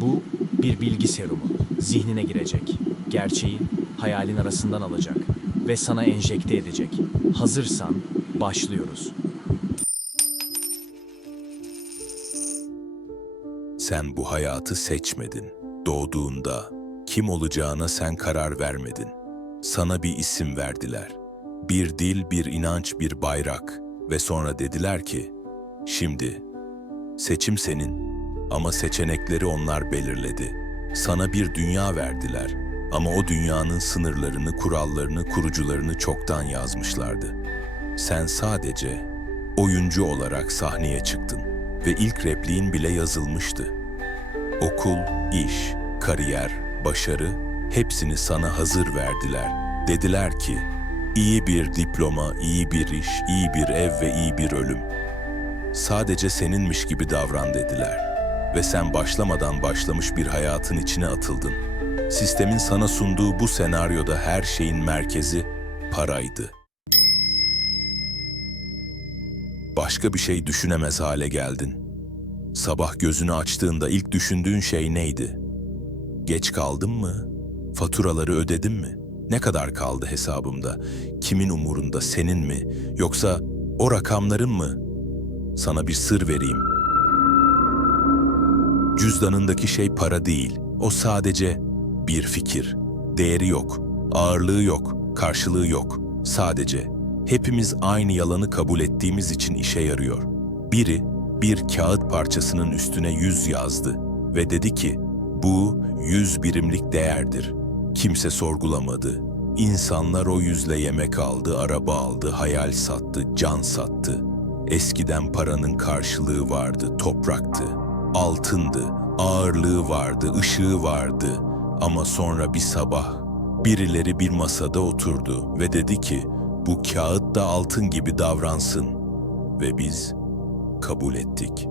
Bu bir bilgi serumu. Zihnine girecek. Gerçeği hayalin arasından alacak ve sana enjekte edecek. Hazırsan başlıyoruz. Sen bu hayatı seçmedin. Doğduğunda kim olacağına sen karar vermedin. Sana bir isim verdiler. Bir dil, bir inanç, bir bayrak ve sonra dediler ki, şimdi seçim senin ama seçenekleri onlar belirledi. Sana bir dünya verdiler ama o dünyanın sınırlarını, kurallarını, kurucularını çoktan yazmışlardı. Sen sadece oyuncu olarak sahneye çıktın ve ilk repliğin bile yazılmıştı. Okul, iş, kariyer, başarı hepsini sana hazır verdiler. Dediler ki, iyi bir diploma, iyi bir iş, iyi bir ev ve iyi bir ölüm. Sadece seninmiş gibi davran dediler. Ve sen başlamadan başlamış bir hayatın içine atıldın. Sistemin sana sunduğu bu senaryoda her şeyin merkezi paraydı. Başka bir şey düşünemez hale geldin. Sabah gözünü açtığında ilk düşündüğün şey neydi? Geç kaldım mı? Faturaları ödedim mi? Ne kadar kaldı hesabımda? Kimin umurunda, senin mi? Yoksa o rakamların mı? Sana bir sır vereyim. Cüzdanındaki şey para değil. O sadece bir fikir. Değeri yok, ağırlığı yok, karşılığı yok. Sadece hepimiz aynı yalanı kabul ettiğimiz için işe yarıyor. Biri bir kağıt parçasının üstüne yüz yazdı ve dedi ki, bu yüz birimlik değerdir. Kimse sorgulamadı. İnsanlar o yüzle yemek aldı, araba aldı, hayal sattı, can sattı. Eskiden paranın karşılığı vardı, topraktı, altındı, ağırlığı vardı, ışığı vardı. Ama sonra bir sabah birileri bir masada oturdu ve dedi ki, bu kağıt da altın gibi davransın. Ve biz kabul ettik.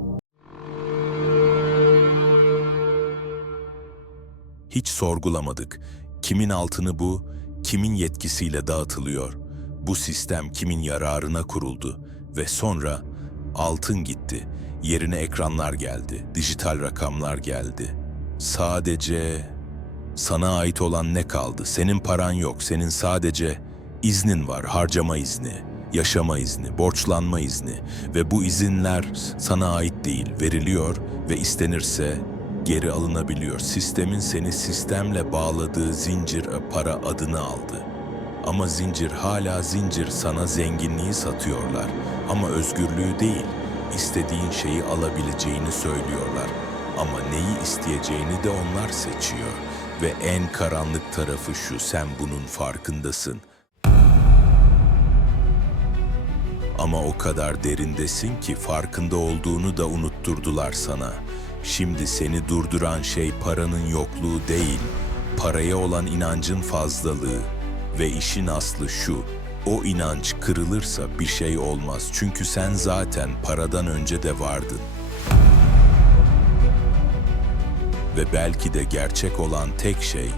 Hiç sorgulamadık. Kimin altını bu, kimin yetkisiyle dağıtılıyor. Bu sistem kimin yararına kuruldu ve sonra altın gitti. Yerine ekranlar geldi, dijital rakamlar geldi. Sadece sana ait olan ne kaldı? Senin paran yok, senin sadece iznin var, harcama izni, yaşama izni, borçlanma izni ve bu izinler sana ait değil, veriliyor ve istenirse geri alınabiliyor. Sistemin seni sistemle bağladığı zincir para adını aldı. Ama zincir hala zincir sana zenginliği satıyorlar ama özgürlüğü değil, istediğin şeyi alabileceğini söylüyorlar. Ama neyi isteyeceğini de onlar seçiyor. Ve en karanlık tarafı şu, sen bunun farkındasın. Ama o kadar derindesin ki farkında olduğunu da unutturdular sana. Şimdi seni durduran şey paranın yokluğu değil, paraya olan inancın fazlalığı. Ve işin aslı şu, o inanç kırılırsa bir şey olmaz. Çünkü sen zaten paradan önce de vardın. Ve belki de gerçek olan tek şey,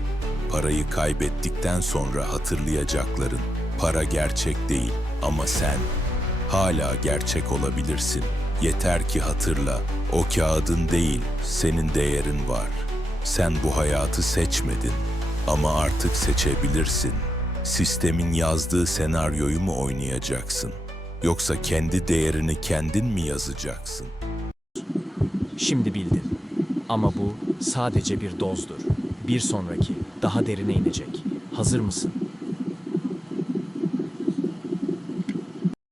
parayı kaybettikten sonra hatırlayacakların. Para gerçek değil ama sen hala gerçek olabilirsin. Yeter ki hatırla, o kağıdın değil, senin değerin var. Sen bu hayatı seçmedin ama artık seçebilirsin. Sistemin yazdığı senaryoyu mu oynayacaksın? Yoksa kendi değerini kendin mi yazacaksın? Şimdi bildin. Ama bu sadece bir dozdur. Bir sonraki daha derine inecek. Hazır mısın?